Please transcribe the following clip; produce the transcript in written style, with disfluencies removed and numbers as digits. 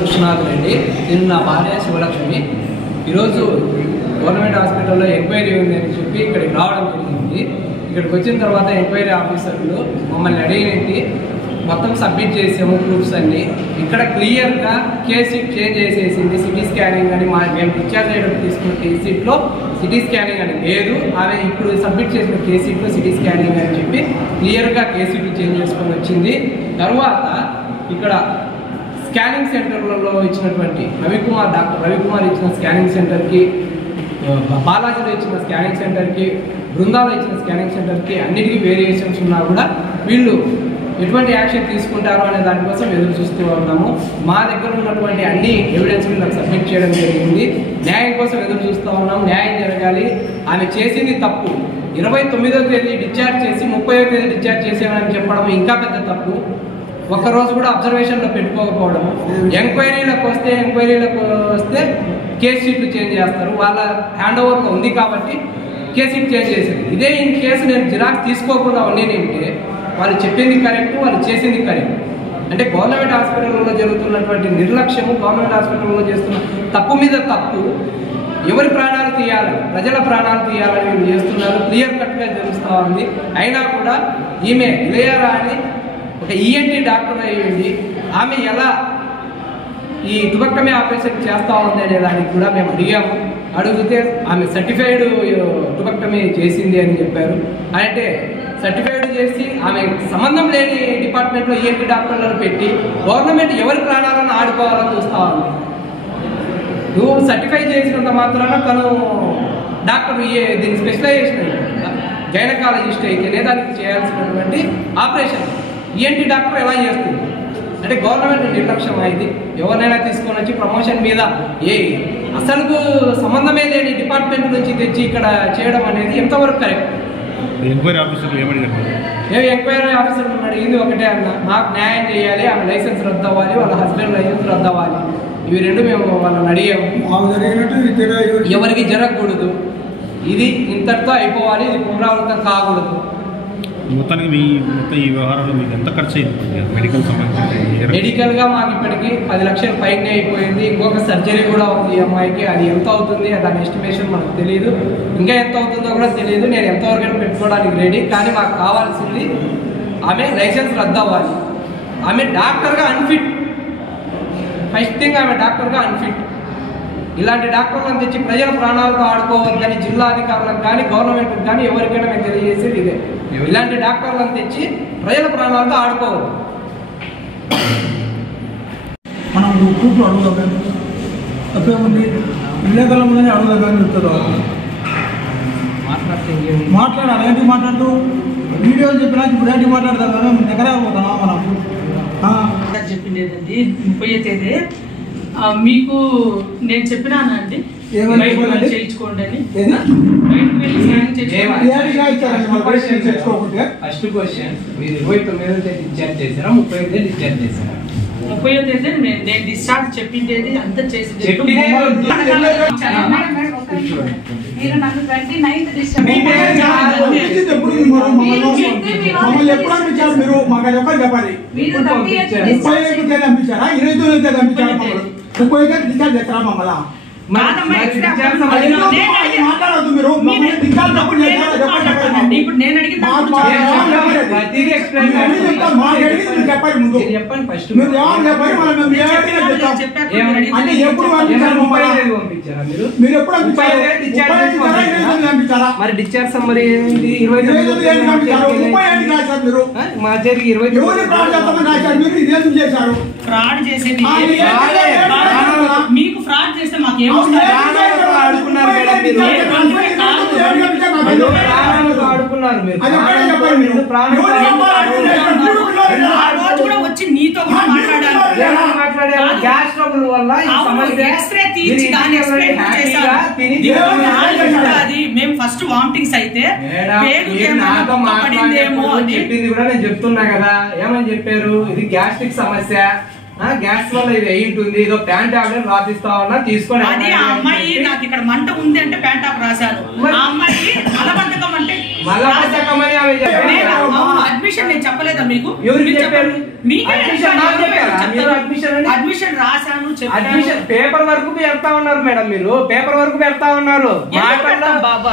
కృష్ణనాథ్ రెడ్డి. నేను నా భార్య శివలక్ష్మి. ఈరోజు గవర్నమెంట్ హాస్పిటల్లో ఎంక్వైరీ ఉంది అని చెప్పి ఇక్కడికి రావడం జరిగింది. ఇక్కడికి వచ్చిన తర్వాత ఎంక్వైరీ ఆఫీసర్లు మమ్మల్ని అడిగినట్టు మొత్తం సబ్మిట్ చేసాము ప్రూఫ్స్ అన్నీ. ఇక్కడ క్లియర్గా కేసీ చేంజ్ చేసేసింది. సిటీ స్కానింగ్ అని మేము డిశ్చార్జ్ చేయడం తీసుకున్న కేసీట్లో సిటీ స్కానింగ్ అని లేదు. ఆమె ఇప్పుడు సబ్మిట్ చేసిన కేసీట్లో సిటీ స్కానింగ్ అని చెప్పి క్లియర్గా కేసీట్లు చేంజ్ చేసుకొని వచ్చింది. తర్వాత ఇక్కడ స్కానింగ్ సెంటర్లలో ఇచ్చినటువంటి డాక్టర్ రవికుమార్ ఇచ్చిన స్కానింగ్ సెంటర్కి, బాలాజీలో ఇచ్చిన స్కానింగ్ సెంటర్కి, బృందాలో ఇచ్చిన స్కానింగ్ సెంటర్కి అన్నిటికీ వేరియేషన్స్ ఉన్నా కూడా వీళ్ళు ఎటువంటి యాక్షన్ తీసుకుంటారో అనే దానికోసం ఎదురు చూస్తూ ఉన్నాము. మా దగ్గర ఉన్నటువంటి అన్ని ఎవిడెన్స్ వీళ్ళకి సబ్మిట్ చేయడం జరిగింది. న్యాయం కోసం ఎదురు చూస్తూ ఉన్నాం. న్యాయం జరగాలి. ఆమె చేసింది తప్పు. 29వ తేదీ డిశ్చార్జ్ చేసి 30వ తేదీ డిశ్చార్జ్ చేసామని చెప్పడం ఇంకా పెద్ద తప్పు. ఒక్కరోజు కూడా అబ్జర్వేషన్లో పెట్టుకోకపోవడము. ఎంక్వైరీలకు వస్తే కేస్ షీట్లు చేంజ్ చేస్తారు. వాళ్ళ హ్యాండ్ ఓవర్లో ఉంది కాబట్టి కేస్ షీట్ చేంజ్ చేసేది. ఇదే ఈ కేసు నేను జిరాక్స్ తీసుకోకుండా ఉండేనంటే వాళ్ళు చెప్పింది కరెక్ట్, వాళ్ళు చేసింది కరెక్ట్. అంటే గవర్నమెంట్ హాస్పిటల్లో జరుగుతున్నటువంటి నిర్లక్ష్యము, గవర్నమెంట్ హాస్పిటల్లో చేస్తున్న తప్పు మీద తప్పు. ఎవరి ప్రాణాలు తీయాలి, ప్రజల ప్రాణాలు తీయాలని వీళ్ళు చేస్తున్నారు. క్లియర్ కట్గా తెలుస్తూ ఉంది. అయినా కూడా ఈమె ఇలయరా అని ఒక ఈఎన్టీ డాక్టర్ అయ్యింది. ఆమె ఎలా ఈ టుబెక్టమీ ఆపరేషన్ చేస్తూ ఉంది అనే దానికి కూడా మేము అడిగాము. అడిగితే ఆమె సర్టిఫైడ్ టుబెక్టమీ చేసింది అని చెప్పారు. అంటే సర్టిఫైడ్ చేసి ఆమె సంబంధం లేని డిపార్ట్మెంట్లో ఈఎన్టీ డాక్టర్లను పెట్టి గవర్నమెంట్ ఎవరి ప్రాణాలను ఆడుకోవాలని చూస్తూ ఉంది. నువ్వు సర్టిఫై చేసినంత మాత్రాన తను డాక్టర్ దీని స్పెషలైజేషన్ గైనకాలజిస్ట్ అయితేనే దానికి చేయాల్సినటువంటి ఆపరేషన్ ఈఎన్టీ డాక్టర్ ఎలా చేస్తుంది? అంటే గవర్నమెంట్ నిర్లక్ష్యం అయింది. ఎవరినైనా తీసుకొని వచ్చి ప్రమోషన్ మీద అసలు సంబంధమే లేని డిపార్ట్మెంట్ నుంచి తెచ్చి ఇక్కడ చేయడం అనేది ఎంతవరకు కరెక్ట్? ఎంక్వైరీ ఆఫీసర్లు ఏమడిగారు? మేము ఎంక్వైరీ ఆఫీసర్లు అడిగింది ఒకటే అన్న, మాకు న్యాయం చేయాలి. ఆమె లైసెన్స్ రద్దు అవ్వాలి, వాళ్ళ హస్బెండ్ లైసెన్స్ రద్దు అవ్వాలి. ఇవి రెండు మేము వాళ్ళని అడిగాము. ఎవరికి జరగకూడదు, ఇది ఇంతటితో అయిపోవాలి, ఇది పునరావృతం కాకూడదు. మొత్తానికి ఈ వ్యవహారంలో మీకు ఎంత ఖర్చు అయింది? మెడికల్గా మాకు ఇప్పటికీ 10 లక్షల పైనే అయిపోయింది. ఇంకొక సర్జరీ కూడా ఉంది ఈ అమ్మాయికి. అది ఎంత అవుతుంది దాని ఎస్టిమేషన్ మనకు తెలియదు. ఇంకా ఎంత అవుతుందో కూడా తెలియదు. నేను ఎంతవరకు పెట్టుకోవడానికి రెడీ. కానీ మాకు కావాల్సింది ఆమె లైసెన్స్ రద్దు అవ్వాలి. ఆమె డాక్టర్గా అన్ఫిట్. ఫస్ట్ థింగ్ ఆమె డాక్టర్గా అన్ఫిట్. ఇలాంటి డాక్టర్లను తెచ్చి ప్రజల ప్రాణాలతో ఆడుకోవద్దని జిల్లా అధికారులకు కానీ గవర్నమెంట్కి కానీ ఎవరికైనా మేము తెలియజేసేది ఇదే. ఇలాంటి డాక్టర్లను తెచ్చి ప్రజల ప్రాణాలతో ఆడుకోవద్దు. మనం కూర్చు అడుగుదాం కానీ తప్పేముంది? విలేకరులనే అడుగుదాం కానీ చెప్తారు. మాట్లాడాలి. ఏంటి మాట్లాడుతూ వీడియోలు చెప్పినా ఇప్పుడు ఏంటి మాట్లాడతాం కదా? దగ్గర పోతామా మనం? చెప్పిండేదండి 30వ తేదీ మీకు నేను చెప్పినానండి చేయించుకోండి అని. ఫస్ట్ క్వశ్చన్, మీరు 29వ తేదీ డిశ్చార్జ్ చేశారా, 30వ తేదీ డిశ్చార్జ్ చేశారా? 30వ తేదీ నేను డిశ్చార్జ్ చెప్పిండేది అంతా చేసి మీరు నన్ను 29th డిశ్చార్జ్ మీరు మాకు చెప్పాలి. 35 తేదీ పంపించారా, 29 తేదీ పంపించారా? 30 తేదీ డిశ్చార్జ్ చేస్తారా మమ్మల్ని? మాట్లాడద్దు మీరు. ఇప్పుడు నేను అడిగిన చెప్పండి ముందు. మీరు అంటే ఎప్పుడు మీరు ఎప్పుడు పంపించారా? మరి డిశ్చార్జ్ సమ్మరీ ఏంటి? 29 సార్ మీరు మా చేతికి 29 మీరు చేశారు. ఫ్రాడ్ చేసేది మీకు. ఫ్రాడ్ చేస్తే మాకేమో కూడా వచ్చి నీతో కూడా మాట్లాడారు. గ్యాస్ ట్రబుల్ వల్ల మేము ఫస్ట్ వామిటింగ్స్ అయితే చెప్పింది కూడా నేను చెప్తున్నా కదా. ఏమని చెప్పారు? ఇది గ్యాస్ట్రిక్ సమస్య, గ్యాస్ వల్ల ఇది అయ్యింటుంది, ఏదో ప్యాంట్ టాబ్లెట్ రాపిస్తా ఉన్నా తీసుకొని. అది ఆ అమ్మాయి నాకు ఇక్కడ మంట ఉంది అంటే ప్యాంట్ టాప్ రాశాను. ఆ అమ్మాయి మలబద్ధకం అంటే మలబద్ధకం అని ఆమె అడ్మిషన్ అడ్మిషన్ నేను చెప్పలేదా మీకు? ఎవరికి మీరు చెప్పారు? చెప్పండి. మీకే అడ్మిషన్ నాకు చెప్పారా? మీరు అడ్మిషన్ అని? అడ్మిషన్ రాశాను చెప్పాను. అడ్మిషన్ పేపర్ వరకు పెడతా ఉన్నారు మేడం, మీరు పేపర్ వరకు పెడతా ఉన్నారు. ఎందుకు పెడతాం బాబా?